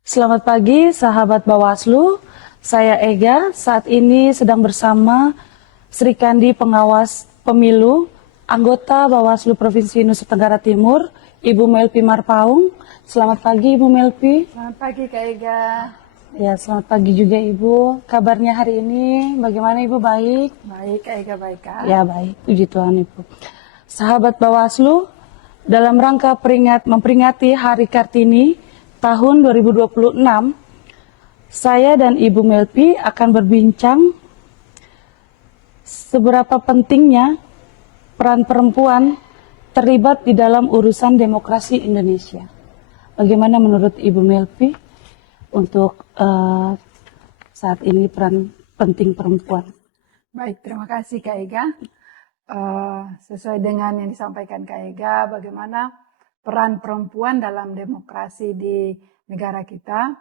Selamat pagi, sahabat Bawaslu. Saya Ega. Saat ini sedang bersama Sri Kandi, pengawas pemilu, anggota Bawaslu Provinsi Nusa Tenggara Timur, Ibu Melpi Marpaung. Selamat pagi, Ibu Melpi. Selamat pagi, Kak Ega. Ya, selamat pagi juga, Ibu. Kabarnya hari ini bagaimana, Ibu? Baik? Baik, Kak Ega, baik, Kak. Ya, baik. Puji Tuhan, Ibu. Sahabat Bawaslu, dalam rangka memperingati Hari Kartini tahun 2026, saya dan Ibu Melpi akan berbincang seberapa pentingnya peran perempuan terlibat di dalam urusan demokrasi Indonesia. Bagaimana menurut Ibu Melpi untuk saat ini peran penting perempuan? Baik, terima kasih, Kak Ega. Sesuai dengan yang disampaikan Kak Ega, bagaimana peran perempuan dalam demokrasi di negara kita,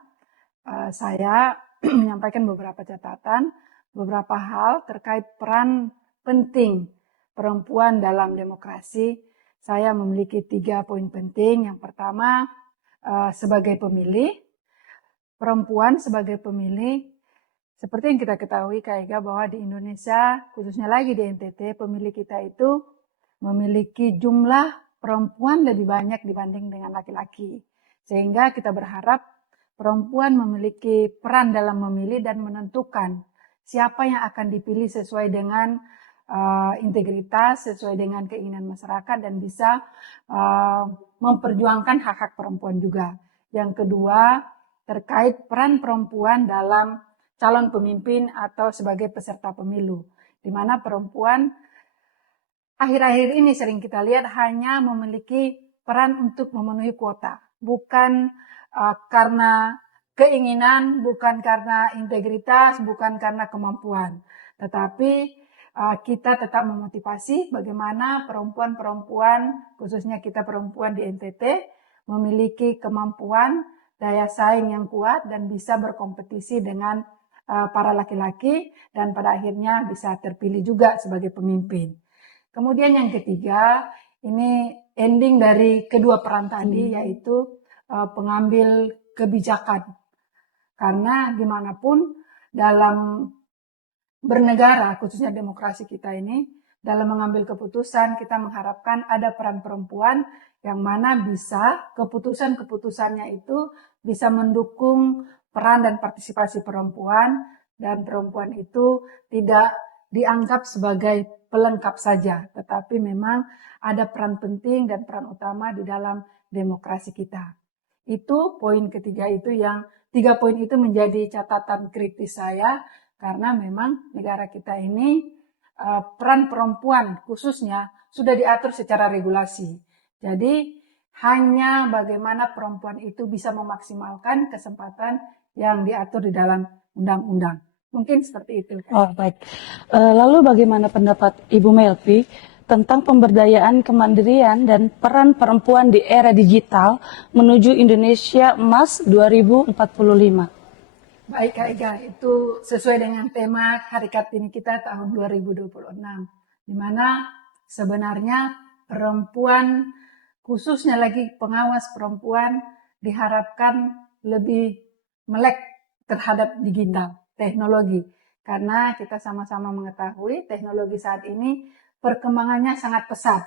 saya menyampaikan beberapa catatan, beberapa hal terkait peran penting perempuan dalam demokrasi. Saya memiliki 3 poin penting. Yang pertama, sebagai pemilih, perempuan sebagai pemilih, seperti yang kita ketahui Kak Ega, bahwa di Indonesia, khususnya lagi di NTT, pemilih kita itu memiliki jumlah perempuan lebih banyak dibanding dengan laki-laki. Sehingga kita berharap perempuan memiliki peran dalam memilih dan menentukan siapa yang akan dipilih sesuai dengan integritas, sesuai dengan keinginan masyarakat, dan bisa memperjuangkan hak-hak perempuan juga. Yang kedua, terkait peran perempuan dalam calon pemimpin atau sebagai peserta pemilu, di mana perempuan akhir-akhir ini sering kita lihat hanya memiliki peran untuk memenuhi kuota, bukan karena keinginan, bukan karena integritas, bukan karena kemampuan, tetapi kita tetap memotivasi bagaimana perempuan-perempuan, khususnya kita perempuan di NTT, memiliki kemampuan, daya saing yang kuat, dan bisa berkompetisi dengan para laki-laki, dan pada akhirnya bisa terpilih juga sebagai pemimpin. Kemudian yang ketiga, ini ending dari kedua peran tadi, yaitu pengambil kebijakan. Karena dimanapun dalam bernegara, khususnya demokrasi kita ini, dalam mengambil keputusan, kita mengharapkan ada peran perempuan yang mana bisa keputusan-keputusannya itu bisa mendukung peran dan partisipasi perempuan, dan perempuan itu tidak dianggap sebagai pelengkap saja, tetapi memang ada peran penting dan peran utama di dalam demokrasi kita. Itu poin ketiga, itu yang 3 poin itu menjadi catatan kritis saya, karena memang negara kita ini peran perempuan khususnya sudah diatur secara regulasi. Jadi hanya bagaimana perempuan itu bisa memaksimalkan kesempatan yang diatur di dalam undang-undang. Mungkin seperti itu. Oh, baik. Lalu bagaimana pendapat Ibu Melpi tentang pemberdayaan kemandirian dan peran perempuan di era digital menuju Indonesia Emas 2045? Baik Kak Ega, itu sesuai dengan tema Hari Kartini kita tahun 2026, di mana sebenarnya perempuan, khususnya lagi pengawas perempuan, diharapkan lebih melek terhadap digital, teknologi. Karena kita sama-sama mengetahui teknologi saat ini perkembangannya sangat pesat.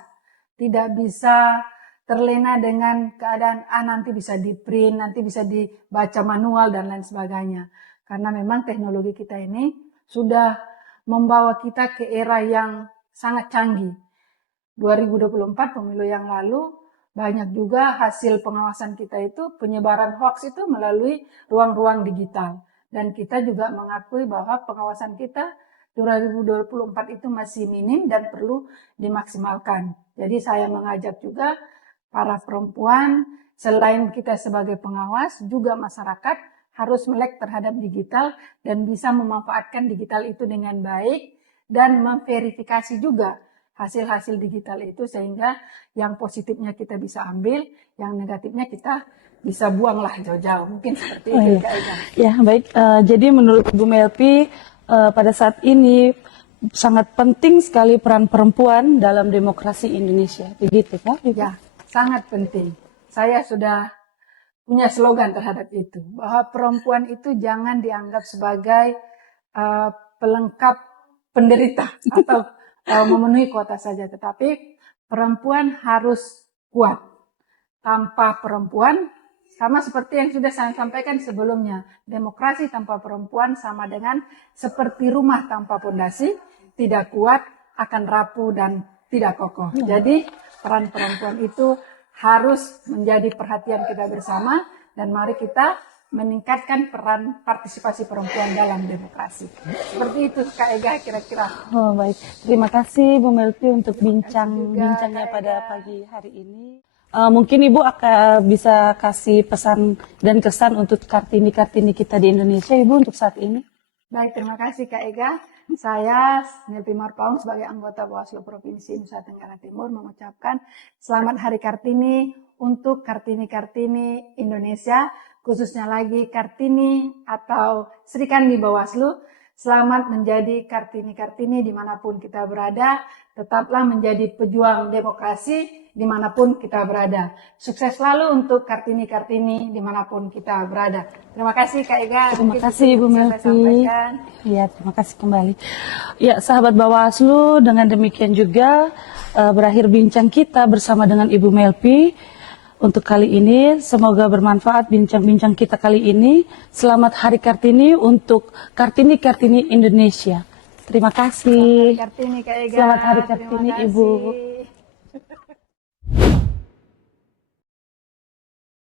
Tidak bisa terlena dengan keadaan nanti bisa di print, nanti bisa dibaca manual dan lain sebagainya. Karena memang teknologi kita ini sudah membawa kita ke era yang sangat canggih. 2024 pemilu yang lalu banyak juga hasil pengawasan kita itu penyebaran hoax itu melalui ruang-ruang digital. Dan kita juga mengakui bahwa pengawasan kita 2024 itu masih minim dan perlu dimaksimalkan. Jadi saya mengajak juga para perempuan, selain kita sebagai pengawas, juga masyarakat harus melek terhadap digital dan bisa memanfaatkan digital itu dengan baik dan memverifikasi juga hasil-hasil digital itu, sehingga yang positifnya kita bisa ambil, yang negatifnya kita bisa buanglah jauh-jauh. Mungkin seperti itu. Ya, baik. Jadi menurut Bu Melpi, pada saat ini sangat penting sekali peran perempuan dalam demokrasi Indonesia. Begitu, Kak? Ya, sangat penting. Saya sudah punya slogan terhadap itu, bahwa perempuan itu jangan dianggap sebagai pelengkap penderita atau memenuhi kuota saja, tetapi perempuan harus kuat. Tanpa perempuan, sama seperti yang sudah saya sampaikan sebelumnya, demokrasi tanpa perempuan sama dengan seperti rumah tanpa fondasi, tidak kuat, akan rapuh dan tidak kokoh. Jadi peran perempuan itu harus menjadi perhatian kita bersama, dan mari kita meningkatkan peran partisipasi perempuan dalam demokrasi. Seperti itu Kak Ega kira-kira. Oh, baik. Terima kasih Bu Melvi untuk bincangnya Kak pada Ega. pagi hari ini. Mungkin Ibu akan bisa kasih pesan dan kesan untuk Kartini-Kartini kita di Indonesia, Ibu, untuk saat ini. Baik, terima kasih Kak Ega. Saya Melvi Marpaung sebagai anggota Bawaslu Provinsi Nusa Tenggara Timur mengucapkan Selamat Hari Kartini untuk Kartini-Kartini Indonesia, khususnya lagi Kartini atau Sri Kandi Bawaslu. Selamat menjadi Kartini-Kartini dimanapun kita berada, tetaplah menjadi pejuang demokrasi dimanapun kita berada. Sukses selalu untuk Kartini-Kartini dimanapun kita berada. Terima kasih Kak Ega. Terima Mungkin kasih itu Ibu bisa saya Melvi. sampaikan. Ya, terima kasih kembali. Ya, sahabat Bawaslu, dengan demikian juga berakhir bincang kita bersama dengan Ibu Melvi. Untuk kali ini, semoga bermanfaat bincang-bincang kita kali ini. Selamat Hari Kartini untuk Kartini-Kartini Indonesia. Terima kasih. Selamat Hari Kartini Kak Ega. Selamat Hari Terima Kartini, kasih. Ibu.